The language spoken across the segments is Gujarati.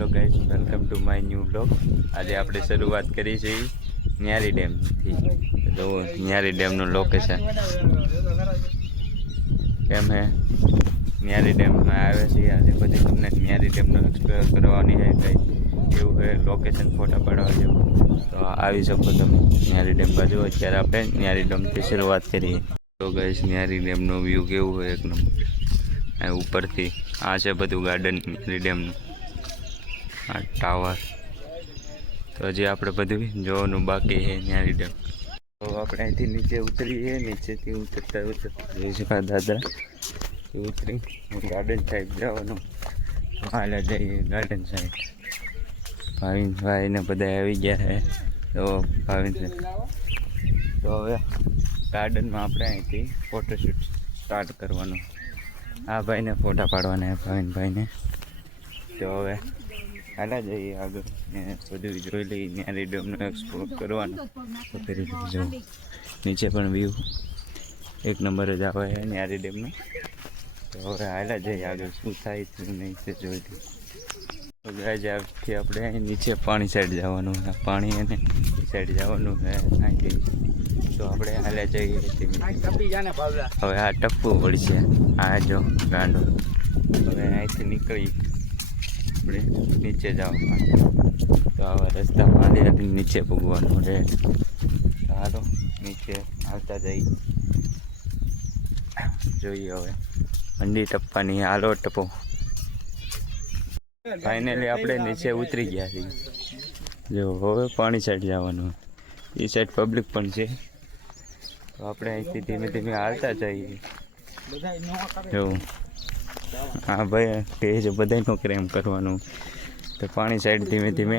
Hello guys, welcome to my new blog. આજે આપણે શરૂઆત કરી છે ન્યારી ડેમથી. તો ન્યારી ડેમનું લોકેશન કેમ હે, ન્યારી ડેમમાં આવે છે. આજે બધી તમને ન્યારી ડેમનો એક્સપ્લોર કરવાની છે. કંઈ એવું છે લોકેશન ફોટા પાડવા જેવું, તો આવી શકો તમે ન્યારી ડેમ બાજુ. અત્યારે આપણે ન્યારી ડેમથી શરૂઆત કરીએ. તો ગાઈસ, ન્યારી ડેમનો વ્યૂ કેવું હોય એક નંબર. આ ઉપરથી આ છે બધું ગાર્ડન ન્યારી ડેમનું, આ ટાવર. તો હજી આપણે બધું જોવાનું બાકી છે ન્યારી ડેમ. તો આપણે અહીંથી નીચે ઉતરીએ. નીચેથી ઉતરતા જઈશું દાદરા ઉતરી ગાર્ડન સાઈડ જવાનું. હાલે જઈએ ગાર્ડન સાઈડ. ભાવિનભાઈ ને બધા આવી ગયા છે. તો ભાવિનભાઈ તો હવે ગાર્ડનમાં આપણે અહીંથી ફોટોશૂટ સ્ટાર્ટ કરવાનું. આ ભાઈને ફોટા પાડવાના ભાવિનભાઈને. તો હવે હાલા જઈએ આગળ ને બધું જોઈ લઈએ. ન્યારી ડેમનો એક્સપ્લોર કરવાનો તો કરી જો નીચે પણ વ્યૂ એક નંબર જ આવે છે ન્યારી ડેમનો. તો હવે હાલા જઈએ આગળ, શું થાય શું નહીં તે જોઈ લઈએ. તો ગાઈઝ, આજથી આપણે અહીં નીચે પાણી સાઈડ જવાનું છે. પાણી અને સાઈડ જવાનું છે અહીંથી. તો આપણે હાલે જઈએ. હવે આ ટપવું પડશે. આ જો ગાંડો. હવે અહીંથી નીકળી આપણે નીચે જવા. તો આવા રસ્તામાં નીચે પૂગવાનું રહે. હાલો નીચે આવતા જઈ જોઈએ. હવે મંડી ટપવાની. હાલો ટપો. ફાઇનલી આપણે નીચે ઉતરી ગયા છીએ. જો હવે પાણી સાઈડ જવાનું. એ સાઈડ પબ્લિક પણ છે. તો આપણે અહીંથી ધીમે ધીમે હાલતા જઈએ. જો હા ભાઈ કહે છે બધાનો ક્રેમ કરવાનું. તો પાણી સાઈડ ધીમે ધીમે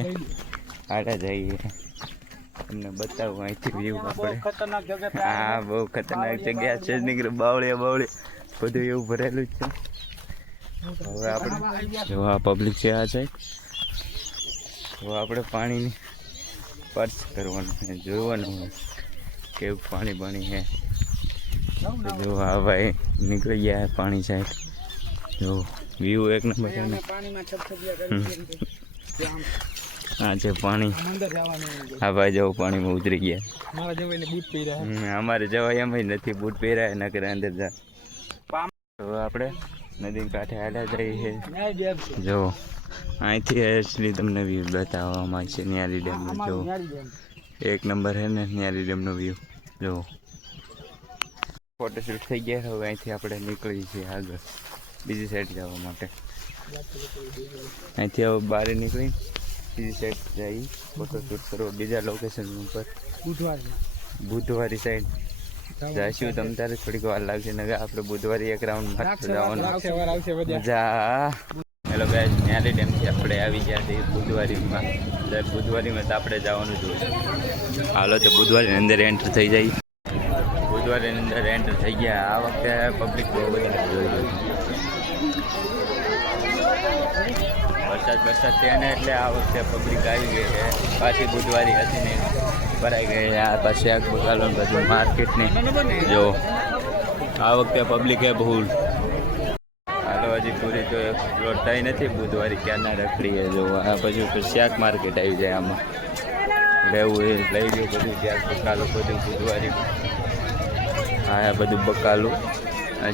હાલા જઈએ. તમને બતાવું અહીંથી વ્યૂ. આપણે હા બહુ ખતરનાક જગ્યા છે. નીકળે બાવળે બધું એવું ભરેલું જ છે. હવે આપણે જો આ પબ્લિક છે આ સાઈડ. તો આપણે પાણીની સ્પર્શ કરવાનું છે, જોવાનું હોય કેવું પાણી છે. જો હા ભાઈ નીકળી ગયા પાણી સાઈડ. જો વ્યૂ એક નંબર છે ને. હા છે પાણી. હા ભાઈ જવું પાણીમાં ઉતરી ગયા. અમારે જવાય એમ નથી, બૂટ પહેરાય ન કરે અંદર જા. તો આપણે નદી કાંઠે હાલ્યા જઈએ. જો અહીંથી એચલી તમને વ્યૂ બતાવવામાં છે ન્યારી ડેમનો. જો એક નંબર છે ને ન્યારી ડેમનો વ્યૂ. જો ફોટોશૂટ થઈ ગયા. હવે અહીંથી આપણે નીકળીએ છીએ આગળ બીજી સાઈડ જવા માટે. અહીંથી હવે બહાર નીકળી બીજી સાઈડ જઈ ફોટોશૂટ કરવા બીજા લોકેશન ઉપર. બુધવારી સાઈડ જઈશું. તમ તારે થોડીક વાર લાગશે ને. આપણે બુધવારી એક રાઉન્ડ જવાનું. મજા. હેલો ગાઈસ, ન્યારી ડેમથી આપણે આવી ગયા છીએ બુધવારીમાં. બુધવારીમાં તો આપણે જવાનું જોઈએ. હાલો તો બુધવારી અંદર એન્ટર થઈ જાય. બુધવારની અંદર એન્ટર થઈ ગયા. આ વખતે પબ્લિક બહુ બધી જોઈ રહ્યું. વરસાદ છે ને એટલે આ વખતે પબ્લિક આવી ગઈ છે. પાછી બુધવારી હતી ને ભરાઈ ગઈ. આ પાછી આગ બગાલો બધું માર્કેટની. જો આ વખતે પબ્લિક એ બહુ. હાલો હજી પૂરી તો એક્સપ્લોર થઈ નથી બુધવારી. ક્યારના રખડીએ. જો આ પછી શાક માર્કેટ આવી જાય. આમાં લેવું એ લઈ ગયું બધું. શાક બકાલું બધું બુધવારી. હા બધું બકાલું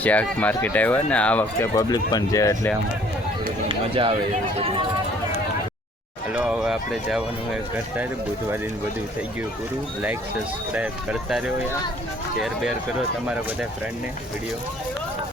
શાક માર્કેટ આવ્યા ને. આ વખતે પબ્લિક પણ છે એટલે આમ મજા આવે એવું બધું. હલો હવે આપણે જવાનું હોય કરતા રહ્યો. બુધવારીનું બધું થઈ ગયું પૂરું. લાઈક સબસ્ક્રાઈબ કરતા રહ્યો યાર. શેર બેર કરો તમારા બધા ફ્રેન્ડને વિડીયો.